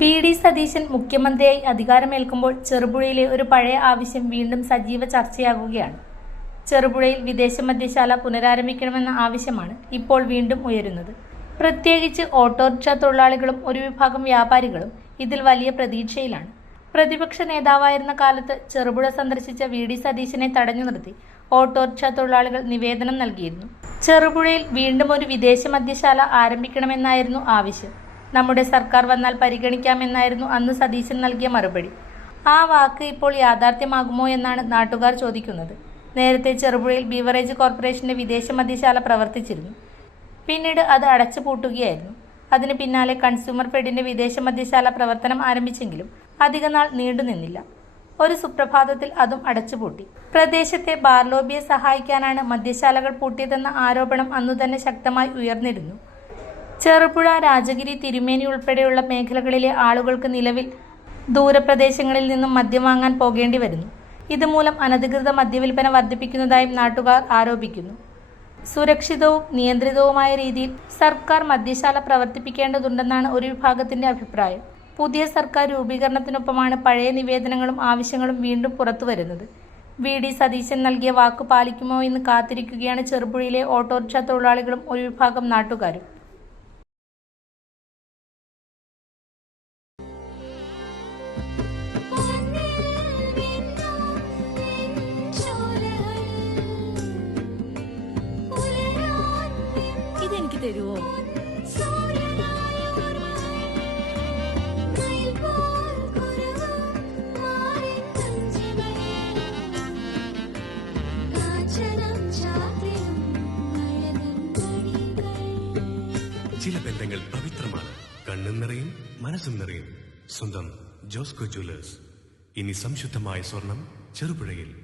VD. Satheesan മുഖ്യമന്ത്രിയായി അധികാരമേൽക്കുമ്പോൾ ചെറുപുഴയിലെ ഒരു പഴയ ആവശ്യം വീണ്ടും സജീവ ചർച്ചയാകുകയാണ്. ചെറുപുഴയിൽ വിദേശ മദ്യശാല പുനരാരംഭിക്കണമെന്ന ആവശ്യമാണ് ഇപ്പോൾ വീണ്ടും ഉയരുന്നത്. പ്രത്യേകിച്ച് ഓട്ടോറിക്ഷ തൊഴിലാളികളും ഒരു വിഭാഗം വ്യാപാരികളും ഇതിൽ വലിയ പ്രതീക്ഷയിലാണ്. പ്രതിപക്ഷ നേതാവായിരുന്ന കാലത്ത് ചെറുപുഴ സന്ദർശിച്ച വി.ഡി. സതീശനെ തടഞ്ഞു നിർത്തി ഓട്ടോറിക്ഷ തൊഴിലാളികൾ നിവേദനം നൽകിയിരുന്നു. ചെറുപുഴയിൽ വീണ്ടും ഒരു വിദേശ മദ്യശാല ആരംഭിക്കണമെന്നായിരുന്നു ആവശ്യം. നമ്മുടെ സർക്കാർ വന്നാൽ പരിഗണിക്കാമെന്നായിരുന്നു അന്ന് സതീശൻ നൽകിയ മറുപടി. ആ വാക്ക് ഇപ്പോൾ യാഥാർത്ഥ്യമാകുമോ എന്നാണ് നാട്ടുകാർ ചോദിക്കുന്നത്. നേരത്തെ ചെറുപുഴയിൽ ബീവറേജ് കോർപ്പറേഷന്റെ വിദേശ മദ്യശാല പ്രവർത്തിച്ചിരുന്നു. പിന്നീട് അത് അടച്ചുപൂട്ടുകയായിരുന്നു. അതിന് പിന്നാലെ കൺസ്യൂമർ ഫെഡിന്റെ വിദേശ മദ്യശാല പ്രവർത്തനം ആരംഭിച്ചെങ്കിലും അധികനാൾ നീണ്ടുനിന്നില്ല. ഒരു സുപ്രഭാതത്തിൽ അതും അടച്ചുപൂട്ടി. പ്രദേശത്തെ ബാർ ലോബിയെ സഹായിക്കാനാണ് മദ്യശാലകൾ പൂട്ടിയതെന്ന ആരോപണം അന്നുതന്നെ ശക്തമായി ഉയർന്നിരുന്നു. ചെറുപുഴ, രാജഗിരി, തിരുമേനി ഉൾപ്പെടെയുള്ള മേഖലകളിലെ ആളുകൾക്ക് നിലവിൽ ദൂരപ്രദേശങ്ങളിൽ നിന്നും മദ്യം വാങ്ങാൻ പോകേണ്ടി വരുന്നു. ഇതുമൂലം അനധികൃത മദ്യവിൽപ്പന വർദ്ധിപ്പിക്കുന്നതായും നാട്ടുകാർ ആരോപിക്കുന്നു. സുരക്ഷിതവും നിയന്ത്രിതവുമായ രീതിയിൽ സർക്കാർ മദ്യശാല പ്രവർത്തിപ്പിക്കേണ്ടതുണ്ടെന്നാണ് ഒരു വിഭാഗത്തിന്റെ അഭിപ്രായം. പുതിയ സർക്കാർ രൂപീകരണത്തിനൊപ്പമാണ് പഴയ നിവേദനങ്ങളും ആവശ്യങ്ങളും വീണ്ടും പുറത്തുവരുന്നത്. വി.ഡി. സതീശൻ നൽകിയ വാക്കു പാലിക്കുമോ എന്ന് കാത്തിരിക്കുകയാണ് ചെറുപുഴയിലെ ഓട്ടോറിക്ഷ തൊഴിലാളികളും ഒരു വിഭാഗം നാട്ടുകാരും. ഇതെനിക്ക് തരുമോ? ചില ബന്ധങ്ങൾ പവിത്രമാണ്. കണ്ണും നിറയും മനസ്സും നിറയും. സ്വന്തം ജോസ്കോ ജ്വല്ലേഴ്സ്. ഇനി സംശുദ്ധമായ സ്വർണം ചെറുപുഴയിൽ.